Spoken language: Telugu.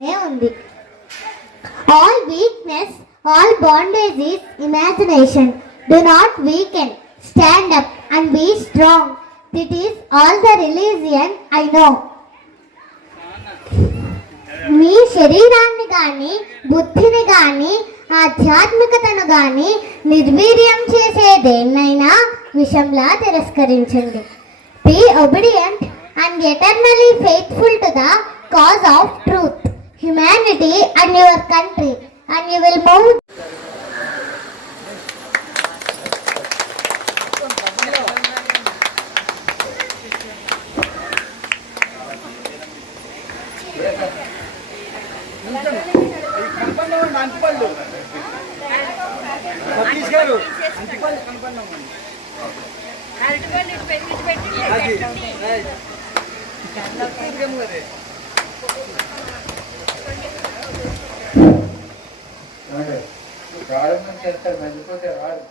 ఉంది. All weakness, all bondage is imagination. Do not weaken. Stand up and be strong. That is all the religion I know. మీ శరీరాన్ని కానీ బుద్ధిని కానీ ఆధ్యాత్మికతను కానీ నిర్వీర్యం చేసే దేన్నైనా విషంలా తిరస్కరించండి. Be obedient and eternally faithful to the cause of truth, humanity and your country, and you will move. ప్రారంభం చేస్తారు మర్చిపోతే రాదు.